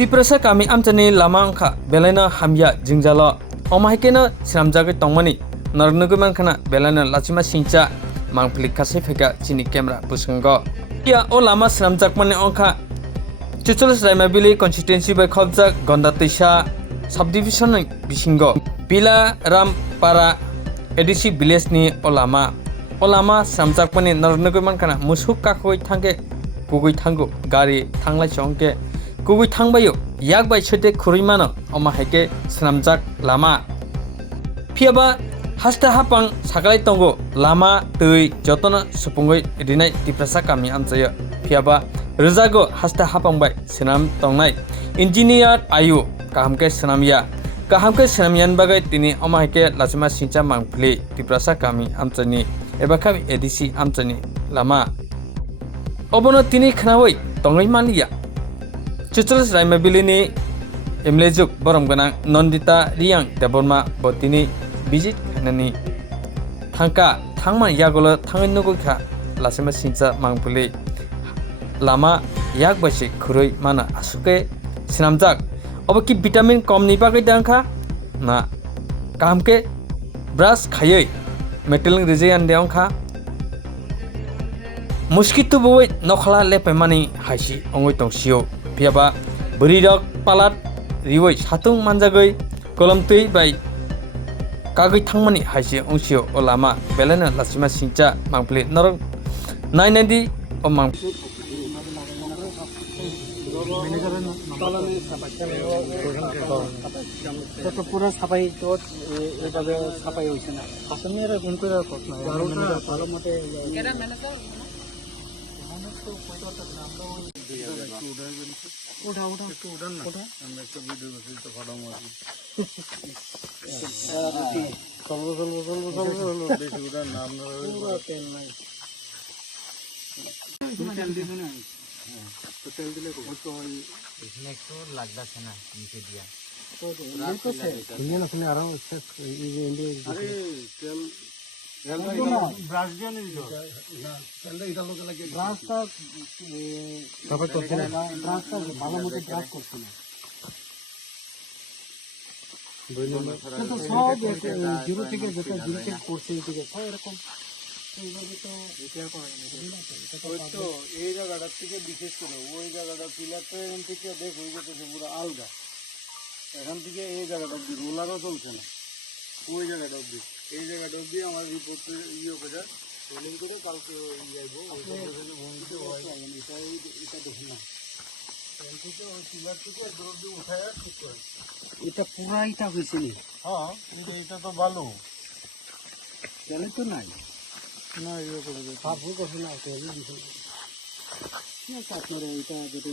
Tiprasa kami amchani lama angkha belena hamya jingjalo omahikena siramjagoi tongmani narnuguman khana belena lachima singcha mangplik khase pheka chini camera busungo ya o lama siramjakmani angkha Chicholos Raimabili constituency by khobjak Gonda Teisa subdivision bisingo Bila Rampara ADC village ni olama siramjakmani narnuguman khana musuk kakoi thangke kugui thango gari thanglai chongke kugui thangbayo yakbai chote khurimano omahike sinamjak lama phiaba hasta hapang sakalai tongo lama tui jotona supungoi rinai tiprasa kami amchaya phiaba rejago hasta hapangbai sinam tongnai engineer ayu kahamke sinamian bagai tini omahike lachima sincha mangpli tiprasa kami amchani ebakami ADC amchani lama obono tini khnawai tongai maliya Chicholos Raimabili Emlejuk Boromganang Nondita Riang Deborma Botini visit Hanani Tangka Tangman Yagolo Tanganuka Lasima Sincha Mangpuli Lama Yagbashi Kurui Mana Asuke Sinamjak Obaki vitamin Komni Bagai Danka Na Kamke Brass Kayoi Meteling Rizayan Deonka Mosquito boy nokhala lepemani haisi ongoi tongsio phiaba burirok palat riwoi satung manjagoi kolomtui bai kagoi thangmani haisi ongsio olama belena lasima singcha mangpli norok 990 omang তো পুরো সাফাই তো এইভাবে সাফাই হয়েছে না আসলে phone করে ভালো মতে লাগতেছে না নিচে দিয়া ভালো মতো ব্রাশ করছে না সব জিরো থেকে যেটা জিরো থেকে করছে এই থেকে সব এরকম এইভাবে তো তো এই জায়গাটার থেকে বিশেষ করে ওই জায়গাটা পিলারটা এখান থেকে দেখ হয়ে যেতেছে পুরো আলগা এখান থেকে এই জায়গাটা অব্দি রোলারও চলছে না ওই জায়গাটা অব্দি এই জায়গাটা অব্দি আমার রিপোর্টে ইয়ে করে রোলিং করে কালকে যাইবো এটা দেখুন না এখান থেকে ওই পিলার থেকে দূর অব্দি উঠায় ঠিক করে এটা পুরাইটা হয়েছে নি হ্যাঁ কিন্তু এটা তো ভালো তাহলে তো নাই না ইয়ে করে সাফ করছে না আপনারা এটা যেটা